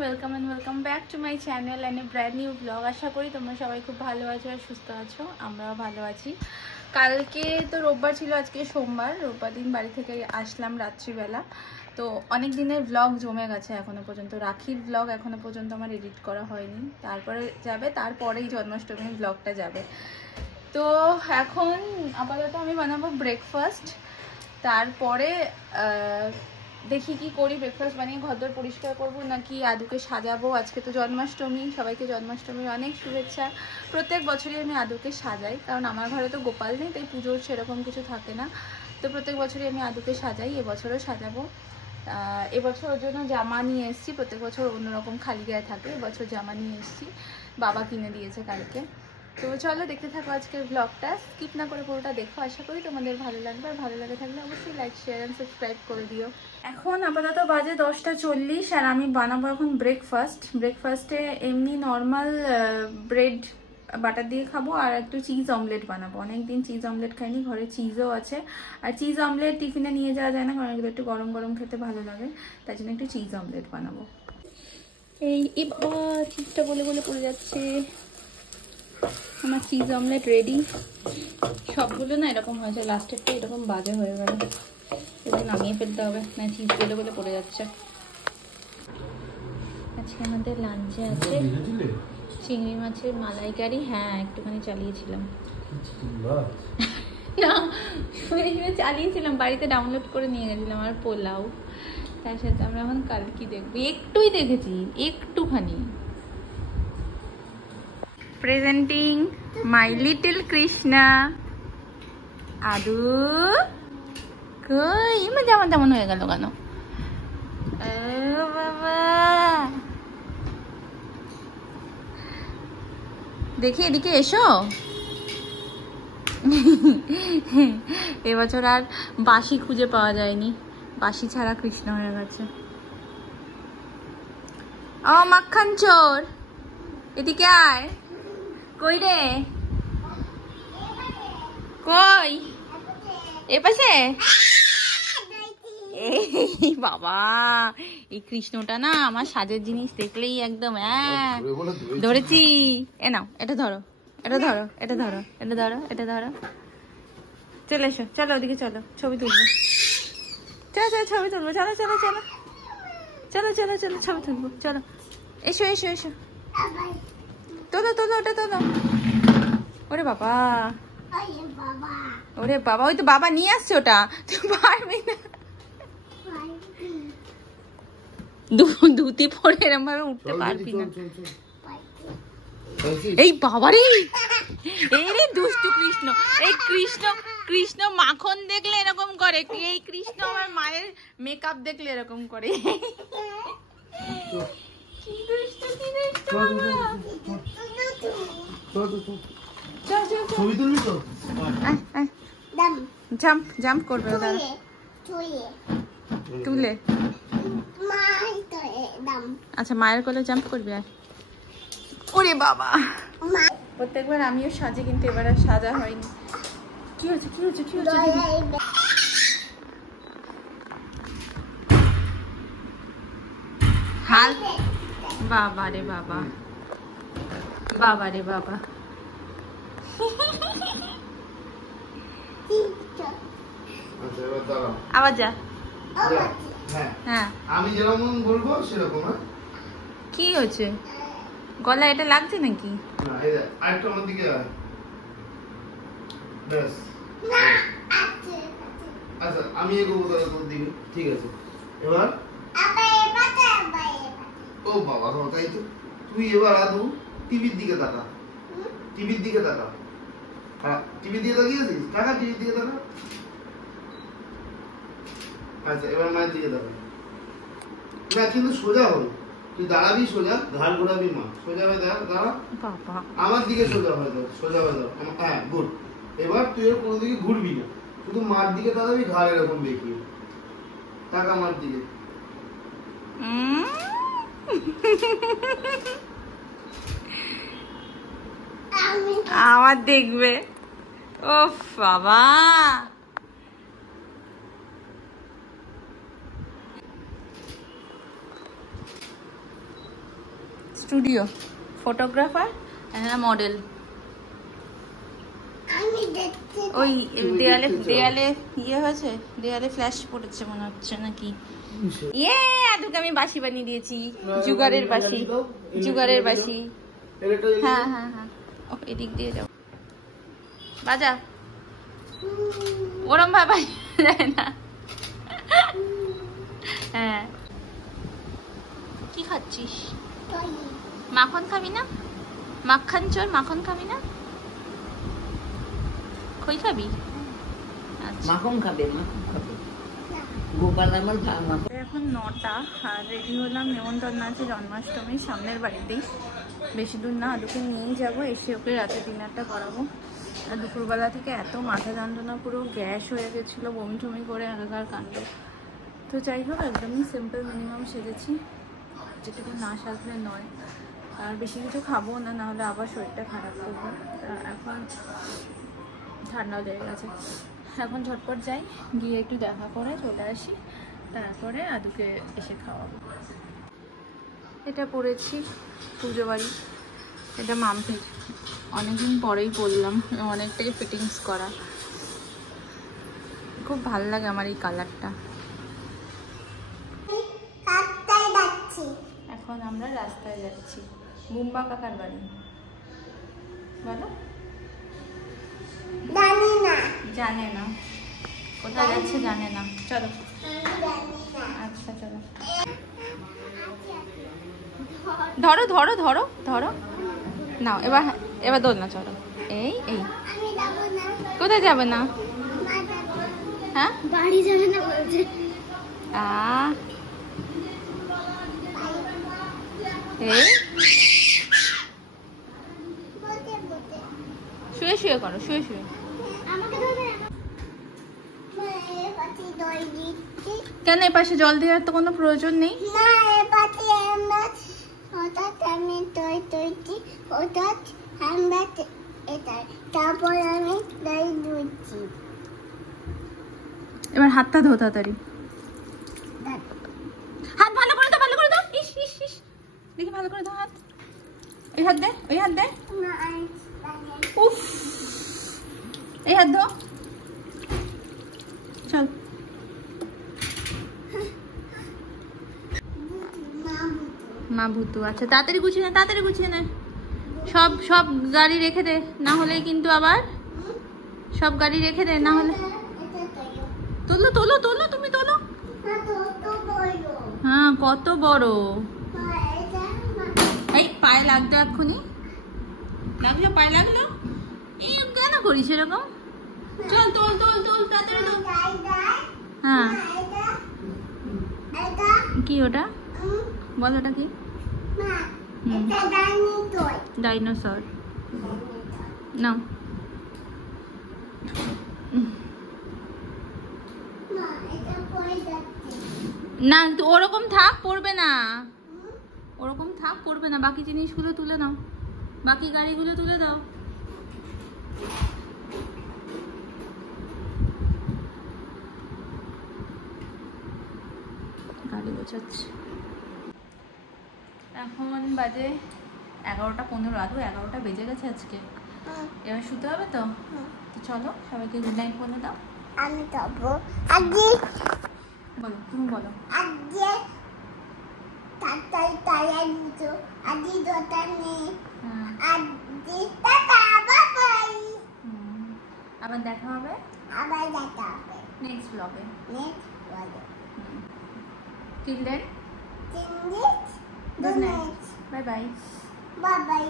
Welcome and welcome back to my channel and a brand new blog. আশা করি তোমরা সবাই খুব ভালো আছো আর সুস্থ আছো, আমরাও ভালো আছি। কালকে তো রোববার ছিল, আজকে সোমবার। রোববার দিন বাড়ি থেকে আসলাম রাত্রিবেলা। তো অনেক দিনের ব্লগ জমে গেছে এখনো পর্যন্ত। রাখির ব্লগ এখনো পর্যন্ত আমার এডিট করা হয়নি, তারপরে যাবে, তারপরেই জন্মাষ্টমীর ব্লগটা যাবে। তো এখন আপাতত আমি বানাবো ব্রেকফাস্ট, তারপরে দেখি কি করি। ব্রেকফাস্ট বানিয়ে ঘরদোর পরিষ্কার করবো নাকি আদুকে সাজাবো। আজকে তো জন্মাষ্টমী, সবাইকে জন্মাষ্টমীর অনেক শুভেচ্ছা। প্রত্যেক বছরই আমি আদুকে সাজাই, কারণ আমার ঘরে তো গোপাল নেই, তাই পুজোর সেরকম কিছু থাকে না। তো প্রত্যেক বছরই আমি আদুকে সাজাই, এবছরও সাজাবো। এবছর ওর জন্য জামা নিয়ে এসেছি। প্রত্যেক বছর অন্যরকম খালি গায়ে থাকে, এবছর জামা নিয়ে এসেছি, বাবা কিনে দিয়েছে কালকে। তো চলো দেখতে থাকো আজকের ব্লগটা, স্কিপ না করে পুরোটা দেখো। আশা করি তোমাদের ভালো লাগবে, আর ভালো লাগে থাকলে অবশ্যই লাইক, শেয়ার অ্যান্ড সাবস্ক্রাইব করে দিও। এখন আপাতত বাজে 10:40 আর আমি বানাবো এখন ব্রেকফাস্টে এমনি নর্মাল ব্রেড বাটার দিয়ে খাবো, আর একটু চিজ অমলেট বানাবো। অনেকদিন চিজ অমলেট খাইনি, ঘরে চিজও আছে। আর চিজ অমলেট টিফিনে নিয়ে যাওয়া যায় না, কারণ এগুলো একটু গরম গরম খেতে ভালো লাগে, তাই জন্য একটু চিজ অমলেট বানাবো। এই চিজটা বলে বলে পড়ে যাচ্ছে। আমার চিজ অমলেট রেডি। সবগুলো না এরকম হয়েছে, লাস্টেরটা এরকম বাজে হয়ে গেল, এবার নামিয়ে ফেলতে হবে, না চিজ বলে বলে পড়ে যাচ্ছে। আজকে আমাদের লাঞ্চে আছে চিংড়ি মাছের মালাইকারি। হ্যাঁ, একটুখানি চালিয়েছিলাম না, শুনে শুনে চালিয়েছিলাম, বাড়িতে ডাউনলোড করে নিয়ে গেছিলাম। আর পোলাও, তার সাথে আমরা এখন কালকে দেখবো। একটুই দেখেছি, একটুখানি। Presenting my little Krishna. আদু কই যেমন তেমন হয়ে গেল কেন? ও বাবা, দেখি এদিকে এসো। এবছর আর বাঁশি খুঁজে পাওয়া যায়নি, বাঁশি ছাড়া কৃষ্ণ হয়ে গেছে। ও মাখন চোর, এদিকে আয়। কই রে, কই? এপাশে। এই বাবা, এই কৃষ্ণটা না আমার সাজের জিনিস দেখলেই একদম ধরেছি। এ নাও, এটা ধরো, এটা ধরো, এটা ধরো, এটা ধরো, এটা ধরো। চলে এসো, চলো ওদিকে চলো, ছবি তুলবো। চলো চলো ছবি তুলবো, চলো চলো চলো চলো চলো চলো ছবি তুলবো, চলো। এসো এসো এসো, তোলো তোলো, ওটা তোলো। ওরে বাবা, ওরে বাবা, ওই তো বাবা নিয়ে আসছে, ওটা তুই পারবি না। ধুতি পরে এরম ভাবে উঠতে পারবি না। এই বাবারে, এই রে দুষ্টু কৃষ্ণ। এই কৃষ্ণ মাখন দেখলে এরকম করে, এই কৃষ্ণ আমার মায়ের মেকআপ দেখলে এরকম করে। কি দুষ্টু, কি দুষ্টু। ছবি তুলবি তো? জাম্প করবে ওরা, তুলে। আচ্ছা, মায়ের কোলে জাম্প করবি। আর ওরে বাবা, প্রত্যেকবার আমিও সাজি, কিন্তু এবার আর সাজা হয়নি। কি হচ্ছে কি হচ্ছে কি হচ্ছে? হাল, বাবা রে বাবা, বাবা রে বাবা। আবার যা। হ্যাঁ, আমি যেরকম বলবো সেরকম। কি হচ্ছে গলা, এটা লাগছে নাকি? না, এই দেখ, আরেকটা আমার দিকে আয়। ব্যাস। আচ্ছা, আমি এগোবো তোর দিকে, ঠিক আছে? এবার ও বাবা, তাই তো। তুই এবার আদু টিভির দিকে তাকা, টিভির দিকে তাকা। হ্যাঁ, টিভি দিয়ে তাকিয়েছিস, তাকা, টিভির দিকে তাকা। আচ্ছা, এবার মায়ের দিকে তাকা। না, কিন্তু সোজা হল, তুই দাঁড়াবি সোজা, ঘাড় ঘোরাবি মা, সোজা হয়ে দাঁড়া। আমার দিকে সোজা হয়ে দাও, সোজা হয়ে দাও। হ্যাঁ, গুড। এবার তুই এর কোনো দিকে ঘুরবি না, শুধু মার দিকে তাকাবি, ঘাড় এরকম দেখিয়ে টাকা মার দিকে। আমার দেখবে। ও বাবা, স্টুডিও, ফটোগ্রাফার, মডেল। ওই দেয়ালে দেয়ালে ইয়ে হয়েছে, দেয়ালে ফ্ল্যাশ পড়েছে মনে হচ্ছে নাকি। ইয়ে আদুকে আমি বাঁশি বানিয়ে দিয়েছি, জুগারের বাঁশি, জুগারের বাঁশি। হ্যাঁ হ্যাঁ হ্যাঁ, ও এদিক দিয়ে যাও, বাজা। ওরম ভাবে যায় না। হ্যাঁ, কি খাচ্ছিস? মাখন খাবি না? মাখন চোর, মাখন খাবি না? খই খাবি? মাখন খাবে, মাখন খাবে। গোপাল আমার এখন 9টা, আর রেডি হলাম। নেমন্তন্ন আছে জন্মাষ্টমীর সামনের বাড়িতেই, বেশি দূর না। আদুকে নিয়েই যাবো, এসে ওকে রাতে ডিনারটা করাবো। আর দুপুরবেলা থেকে এত মাথা যন্ত্রণা, পুরো গ্যাস হয়ে গেছিলো, বমি টমি করে একাকার কাণ্ড। তো যাই হোক, একদমই সিম্পল মিনিমাম সেজেছি, যেটুকু না সাজলে নয়। আর বেশি কিছু খাবো না, নাহলে আবার শরীরটা খারাপ করবো। এখন ঠান্ডাও লেগে গেছে। এখন ঝটপট যাই, গিয়ে একটু দেখা করে চলে আসি, তারপরে আদুকে এসে খাওয়াবো। এটা পরেছি পুজো বাড়ি, এটা মাম্পির, অনেকদিন পরেই পরলাম, অনেকটাই ফিটিংস করা। খুব ভালো লাগে আমার এই কালারটা। এখন আমরা রাস্তায় যাচ্ছি, বুম্বা কাকার বাড়ি। বলো। জানে না কোথায় যাচ্ছে, জানে না। চলো, আচ্ছা চলো। ধরো ধরো ধরো ধরো, নাও এবার, এবার দোল না। চলো, এই এই কোথায় যাবে না? হ্যাঁ, বাড়ি যাবে না বলছে। এই শুয়ে শুয়ে করো, শুয়ে শুয়ে। কেন এ পাশে জল দেওয়ার তো কোনো প্রয়োজন নেই। এবার হাতটা ধো তাড়াতাড়ি, হাত ভালো করে দাও, ভালো করে দাও। ইস ইস ইস, দেখি ভালো করে দাও হাত। এই হাত দে, ওই হাত দে। উফ, এই হাত ধো। চল, মা ভুতু। আচ্ছা তাড়াতাড়ি গুছিয়ে নে, তাড়াতাড়ি গুছিয়ে নে। সব সব গাড়ি রেখে দে, না হলে কিন্তু আবার সব গাড়ি রেখে দে, না হলে। তোলো তোলো তোলো, তুমি তোলো। হ্যাঁ, কত বড়। এই পায়ে লাগতো এক্ষুনি, লাগলো, পায়ে লাগলো। এই কেন করিস এরকম? চল, তোল তোল তোল, তাড়াতাড়ি তোল। হ্যাঁ, কি ওটা? বল ওটা কি? ডাইনোসর। না না, ওরকম থাক, পড়বে না, ওরকম থাক, পড়বে না। বাকি জিনিসগুলো তুলে নাও, বাকি গাড়িগুলো তুলে দাও। গাড়ি গোছাচ্ছে। এখন বাজে 11:15। আদৌ 11টা বেজে গেছে আজকে। এবার শুতে হবে তো। চলো, সবাইকে গুড নাইট বলে দাও। আমি যাবো আজকে। বলো, তুমি বলো। আজকে তাড়াতাড়ি তাড়াতাড়ি দিতো, আজকে দোটা নেই। আজকে টাটা, বাই বাই। আবার দেখা হবে, আবার দেখা হবে নেক্সট ব্লগে। নেক্সট ব্লগে। Till then, good night, bye bye. Bye by.